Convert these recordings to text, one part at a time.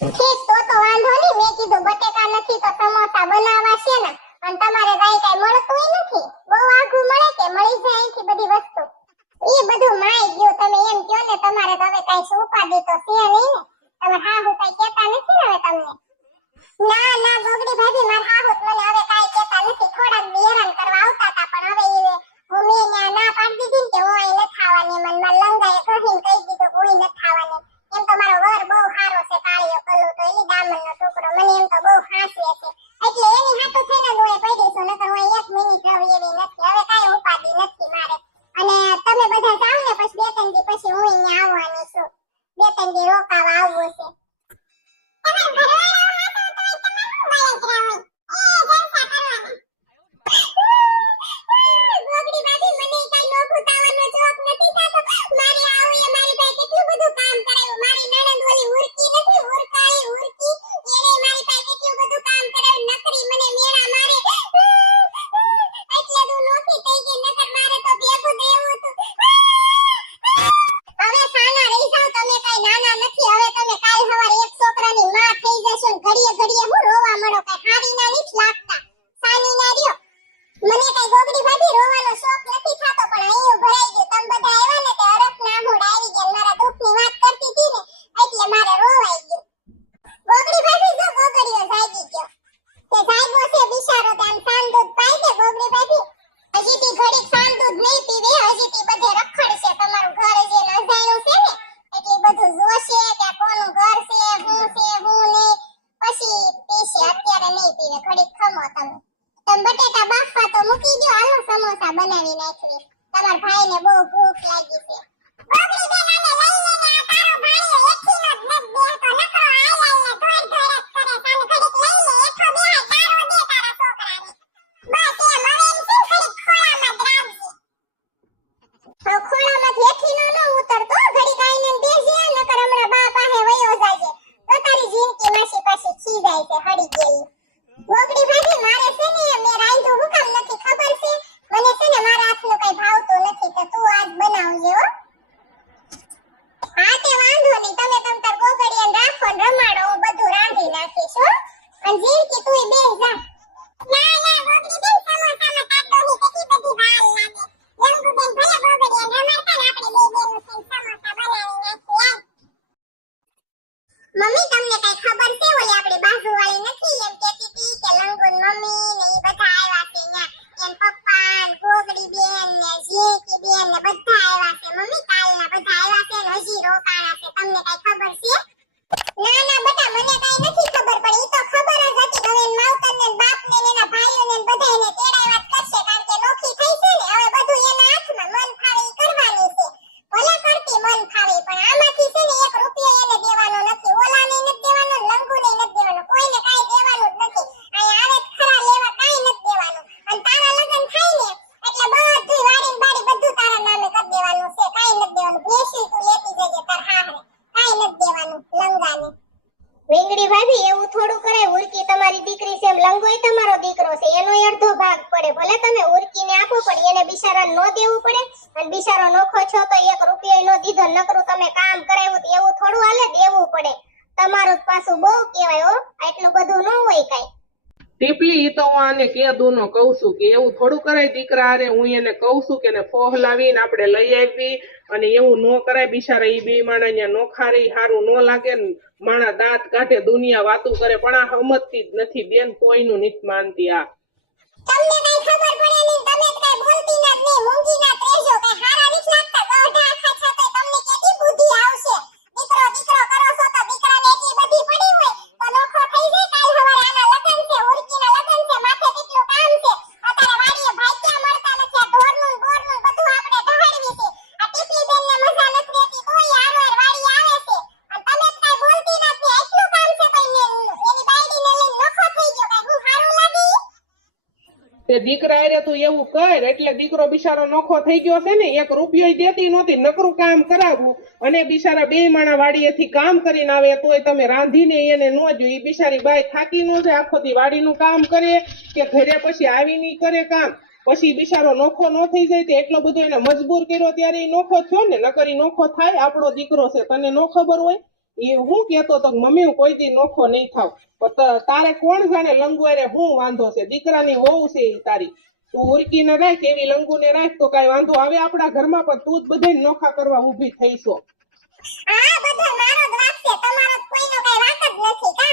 તો તો વાંધો નહીં. મેં કીધું બટેકા નથી તો સમોસા બનાવવા છે ને. અને તમારે કાઈ કાઈ મળતું નથી. રોકાવા આવવું છે 妈咪的 વેંગડી ભાભી એવું થોડું કરાય, ઉર્કી તમારી દીકરી છે એમ લંગોય તમારો દીકરો છે, એનો અડધો ભાગ પડે. ભલે તમે ઉર્કીને આપો, પણ એને બિચારા નો દેવું પડે અને બિચારો નોખો છો તો એક રૂપિયા નો દીધો, નકરું તમે કામ કરાવ્યું એવું થોડું હાલે, દેવું પડે. તમારું પાછું બહુ કહેવાય હો, આટલું બધું ન હોય કાંઈ. ટીપલી ઈ તો હું આને કેદુનો કહું છું કે એવું થોડું કરાય દીકરા અરે હું એને કહું છું કે એને ફોહ લાવીને આપણે લઈ આવી અને એવું ન કરાય બિચારા ઈ બે માણા ત્યાં નોખારી સારું ન લાગે ને માણા દાંત કાઢે, દુનિયા વાતું કરે, પણ આ હમતથી જ નથી બેન, કોઈનું નથી માનતી આ. તમને કઈ ખબર પડે નહીં, તમે કઈ બોલતી નથી મૂંગી ના દીકરા અરે તું એવું કર, એટલે દીકરો બિચારો નોખો થઈ ગયો છે ને, એક રૂપિયો દેતી નહોતી, નકરું કામ કરાવવું અને બિચારા બે માણા વાડીએથી કામ કરીને આવે, તોય તમે રાંધીને એને નો જો. એ બિચારી બાઈ થાકી નો જાય આખો દી વાડીનું કામ કરે, કે ઘરે પછી આવી નહીં કરે કામ. પછી બિચારો નોખો ન થઈ જાય, તે એટલો બધો એને મજબૂર કર્યો, ત્યારે એ નોખો થયો ને, નકર નોખો થાય, આપણો દીકરો છે. તને નો ખબર હોય? એ હું કેતો તો મમ્મી, હું કોઈ દી નોખો નહીં થાવ તારે કોણ જાણે લંગુ અરે હું વાંધો છે? દીકરાની વહુ છે એ તારી. તું ઉરકીને રાખ, એવી લંગુને રાખ, તો કઈ વાંધો આવે આપણા ઘરમાં, પણ તું જ બધાય નોખા કરવા ઊભી થઈશો. આ બધો મારો જ વાંક છે. તમારો કોઈનો કઈ વાંક જ નથી.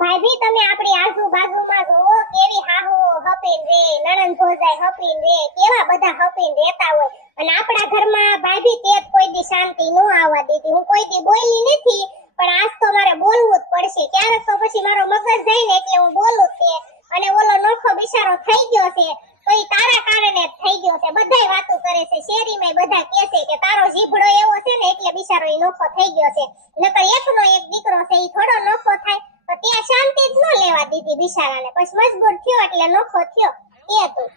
ભાભી, તમે આપણી આજુબાજુમાં જોવો કેવી હાહુ હપીન રે, નણંદ ભોજાઈ હપીન રે, કેવા બધા હપીન રહેતા હોય. અને આપણા ઘરમાં ભાભી, તે કોઈ દી શાંતિ નો આવવા દીધી હું કોઈ દી બોલી નથી પણ આજ તો મારે બોલવું જ પડશે ક્યારેક તો પછી મારો મગજ જાય ને એટલે હું બોલું જ તે અને ઓલો નોખો બિચારો થઈ ગયો છે તો ઈ તારા કારણે જ થઈ ગયો છે બધાય વાતો કરે છે શેરીમાં બધા કહે છે કે તારો જીભડો એવો છે ને એટલે બિચારો ઈ નોખો થઈ ગયો છે નકર એકનો એક દીકરો છે ઈ થોડો નોખો થાય તો ત્યાં શાંતિ જ ન લેવા દીધી બિચારાને પછી મજબૂર થયો એટલે નોખો થયો એ તું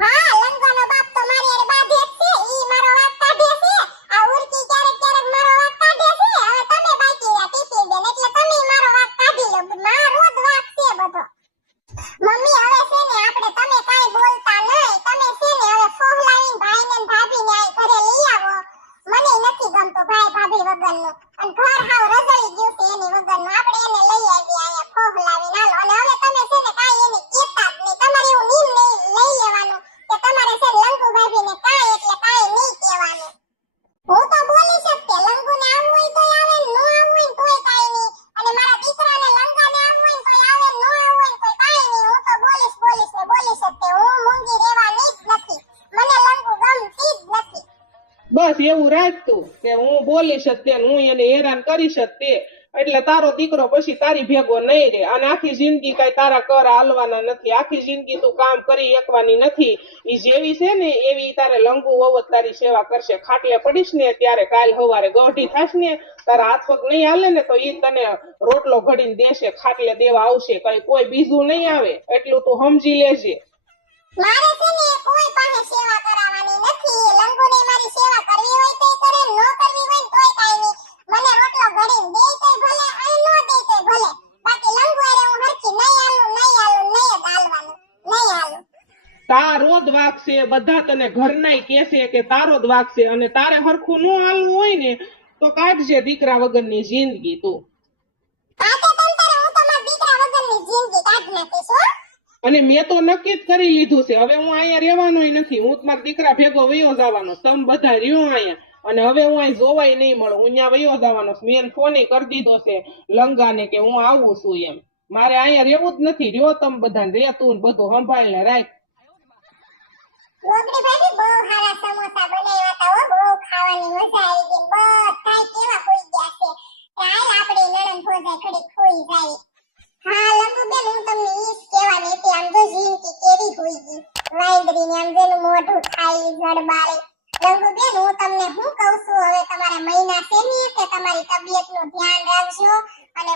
હા લંગાનો બાપ તો મારી હારે બાધે જ છે ઈ મારો વાંક કાઢે છે આ ઉરકી ક્યારેક ક્યારેક મારો વાંક કાઢે છે હવે તમે બાકી રહ્યા ટીપી બેન એટલે તમે મારો વાંક કાઢી લો મારો જ વાંક છે બધો મમ્મી હવે છે ને આપણે તમે કાંઈ બોલતા નહીં તમે છે ને હવે ફોહલાવીને ભાઈને ને ભાભીને અહીં ઘરે લઈ આવો મને નથી ગમતો ભાઈ ભાભી વગરનું અને ઘર હાવ રજળી ગયું છે એની વગરનું આપણે એને લઈ આવી અહીંયા ફોહલાવીને હાલો અને હવે તમે છે ને કાંઈ એને કહેતા જ નહીં તમારે એવું નીમ નહીં લઈ લેવાનું કે તમારે છે ને લંકુ ભાભીને કાંઈ એટલે કાંઈ નહીં કહેવાનું હું તો બોલી શકતે લંગુને આવવું હોય તોય આવે ને નો આવવું હોય ને તોય કાંઈ નહીં અને મારા દીકરાને લંગાને આવવું હોય ને તોય આવે ને નો આવવું હોય ને તોય કાંઈ નહીં હું તો બોલીશ બોલીશ ને બોલી શકતે હું મૂંગી રહેવાની જ નથી મને લંગુ ગમતી જ નથી બસ એવું રાખતું કે હું બોલીશ જ હું એને હેરાન કરીશ જ તે. એટલે તારો દીકરો પછી તારી ભેગો નહીં રે અને આખી જિંદગી કઈ તારા કર હાલવાના નથી. આખી જિંદગી તું કામ કરી એકવાની નથી. એ જેવી છે ને એવી તારે લંગુ વહુ તારી સેવા કરશે. ખાટલે પડીશ ને ત્યારે કાલ સવારે ગઢી થાશ ને તારા હાથ પગ નહીં હાલે ને તો ઈ તને રોટલો ઘડીને દેશે, ખાટલે દેવા આવશે. કઈ કોઈ બીજું નહીં આવે. એટલું તું સમજી લેજે. મારે છે ને કોઈ પાસે સેવા કરાવવાની નથી. લંગુને મારી સેવા કરવી હોય તો કરે ન કરવી હોય તોય કાઈ નહીં. મને રોટલો ઘડીને દે તોય ભલે અને ન દે તોય ભલે. બાકી લંગુ હારે હું હરખી નહીં હાલું નહીં હાલું નહીં જ હાલવાનું. નહીં હાલું. તારો જ વાક છે બધા તને ઘરનાય કેસે કે તારો જ વાક છે અને તારે હરખું ન હાલવું હોય ને તો કાઢજે દીકરા વગરની જિંદગી તું. આજે તમ તારે હું તો મારા દીકરા વગરની જિંદગી કાઢ નાખીશ અને મેં તો નક્કી જ કરી લીધું છે. હવે હું અહીંયા રહેવાનોય નથી. હું મારા દીકરા ભેગો વયો જવાનો તમે બધા રહ્યો અહીંયા. અને હવે હું અહીં જોવાય નહીં મળું. હું અહીંયા વયો જવાનો મેં ફોન કરી દીધો છે લંગાને કે હું આવું છું એમ. મારે અહીંયા રહેવું જ નથી. રહ્યો તમે બધા રહેતું બધું સંભાળીને રાખ. ખોઈ જાય.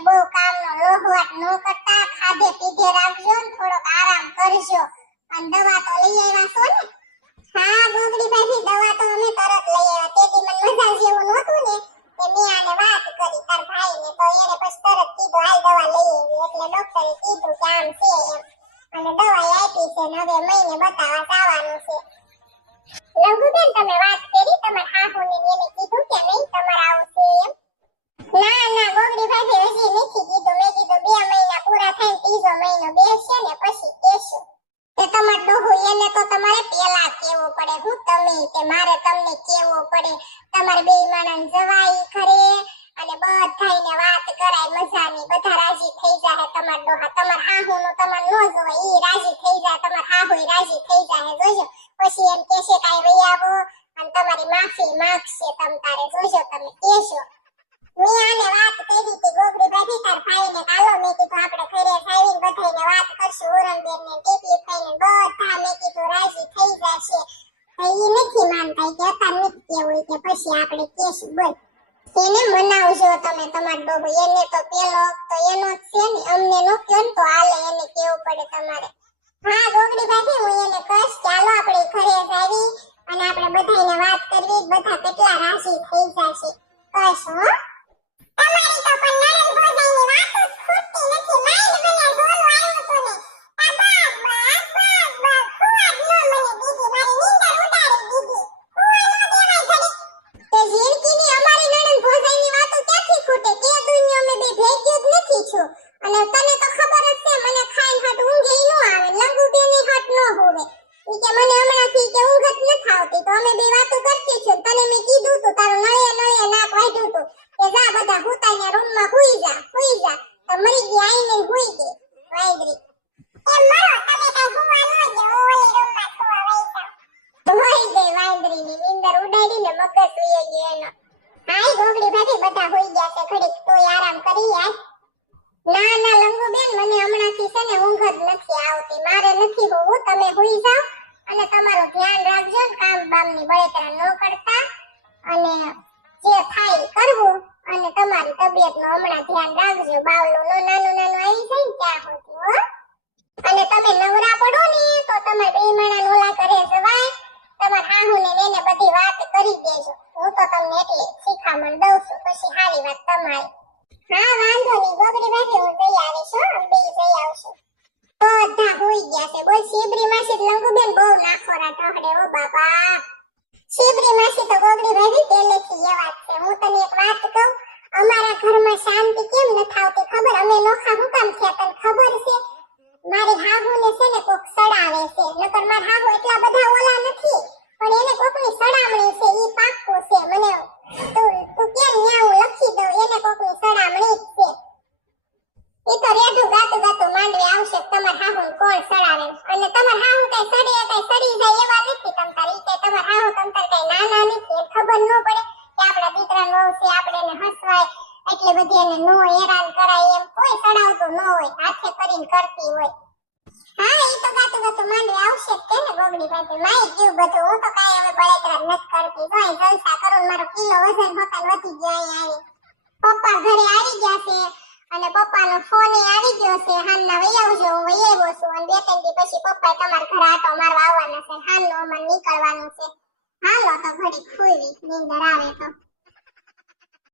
બહુ કામનો લોહવાટ ન કરતા, ખાધે પીધે રાખજો ને આરામ કરજો. દવા તો લઈ ને? હા ગોગડી દવા તો અમે તરત લઈ આવ્યા. તેથી મને મજા જેવું નહોતું ને. કે વાત કરી, તાર ભાઈને તો એને પછી તરત છે અને દવા છે ને હવે છે તમે વાત કરી તમારા હાહુને ને એને કીધું કે નહીં તમારે આવું છે એમ ના ના ગોગડી ભાભી હજી નથી કીધું મેં કીધું બે મહિના પૂરા થાય ને ત્રીજો મહિનો બેસશે ને પછી કહેશું તે તમાર ડોહુ એને તો તમારે પેલા કેવું પડે હું તમે તે મારે તમને કેવું પડે તમારે બે માણસ જવાઈ ઘરે અને બધાયને વાત કરાય મજાની બધા રાજી થઈ જાય તમાર હાહુ વાત કરી હતી ગોગડી ભાભી તાર ભાઈને કાલો મેં કીધું આપણે ઘરે જાવીને બધાયને વાત કરશું, ઉરણબેન ને ટીપી થઈને બધા, મેં કીધું રાજી થઈ જશે. ઈ નથી માનતા કે અતાર નથી કેવું કે પછી આપણે કેશું બોલ. એને મનાવજો તમે, તમાર ડોબો એને તો પેલો તો એનો છે ને, અમને નો કયો તો હાલે એને કેવું પડે તમારે. હા ગોગડી ભાભી હું એને કહીશ ચાલો આપણે ઘરે જાવી અને આપણે બધાને વાત કરવી, બધા કેટલા રાશી થઈ જશે. કશ હો. તમારી તો પણ નરેન ભોજાઈની વાતો જ ખૂટતી નથી માઇન્ડ મને ઢોલ આવ્યો તો ને આ બાગ બાગ બાગ બાગ ખુવાડ ન મને દીદી મારી નીંદર ઉડાડી દીધી ખુવા ન દેવાય ઘડી તે ઝીણકીની અમારી નણંદ ભોજાઈની વાતો ક્યાંથી ખૂટે કે દુનિયા અમે બે ભેગ્યું જ નથી છું અને તને તો ખબર જ છે મને ખાઈને હટ ઊંઘ ઈ નો આવે લંગુ બેની હટ નો હોવે ઈ કે મને હમણાંથી કે ઊંઘ જ નથી આવતી તો અમે બે વાતો કરતી છું તને મેં કીધું તું તારું નળિયા નળિયા નાક વાઢ્યું તું કે જા બધા હુતાઈના રૂમમાં હુઈ જા હુઈ જા તો મરી ગઈ આઈને હુઈ ગઈ વાયગરી એ મરો તમે કઈ હુવા ન દો ઓલી રૂમમાં સુવા વૈસા હોય ગઈ વાંદરીની નીંદર ઉડાડી ને મગજ સુઈ ગયો એનો હાય ગોગડી ભાભી બધા હોઈ ગયા છે ઘડીક તોય આરામ કરી યાર ના ના લંગુ બેન મને હમણાંથી છે ને ઊંઘ જ નથી આવતી મારે નથી હોવું તમે હોઈ જાઓ અને રાખજો કામ બામની બળતરા ન કરતા અને જે થાય કરવું અને તમારી તબિયતનું હમણાં ધ્યાન રાખજો. બાવલું નો નાનું નાનું આવી જાય ને ત્યાં સુધી, હો. અને તમે નવરા પડો ને, તો તમારે બે માણા નોલા કરે જવાય. તમાર હાહુ ને એને બધી વાત કરી દેજો. હું તો તમને એટલે શીખામણ દઉં છું. પછી સારી વાત તમારી. હા, વાંધો નહીં. ગોગડી ભાભી, હું જઈ આવીશ, હો. બે જઈ આવશું. હોઈ ગયા છે. બોલ, શિબરી માસી લંગુબેન બહુ નાખોરા ટહડે ઓ બાપા. શિબરી માસી તો ગોગડી ભાભી પહેલેથી એ વાત છે. હું તને એક વાત કહું, અમારા ઘરમાં શાંતિ કેમ ન થાવતી ખબર? અમે નોખા હું કામ છે તને ખબર છે? મારી હાહુ ને છે ને કોક સડાવે છે. નકર મારા હાહુ એટલા બધા ઓલા નથી, પણ એને કોકની સડામણી છે, ઈ પાક્કું છે મને તું તું કેમ ન્યા હું લખી દઉં એને કોકની સડામણી જ છે ઈ તો રેઢું ગાતું ગાતું માંડવે આવશે કે તમાર હાહુ ને કોણ સડાવે અને તમાર હાહુ કઈ સડે કઈ સડી જાય એવા નથી તમ તાર ઈ કઈ તમાર હાહુ તમ તાર કઈ નાના નથી એ ખબર ન પડે કે આપણા દીકરાનો વહુ છે આપણે એને હસવાય એટલે બધી એને નો હેરાન કરાય એમ કોઈ સડાવતું ન હોય હાથે કરીને કરતી હોય હા ઈ તો ગાતું ગાતું માંડવે આવશે જ કે ને, ગોગડી ભાઈ માઈ ગયું બધું. હું તો કાંઈ હવે બળતરા નથી કરતી. તો અહીં જલસા કરું મારો કિલો વજન હોતા વધી ગયો આવી. પપ્પા ઘરે આવી ગયા છે અને પપ્પાનો ફોન આવી ગયો છે. હાનના વહી આવજો, હું વહી આવ્યો છું. અને બે ત્રણ દી પછી પપ્પા તમારા ઘરે આટો મારવા આવવાના છે. હાનનું અમારે નીકળવાનું છે. હાલો તો ઘડી ખુલી નીંદર આવે તો.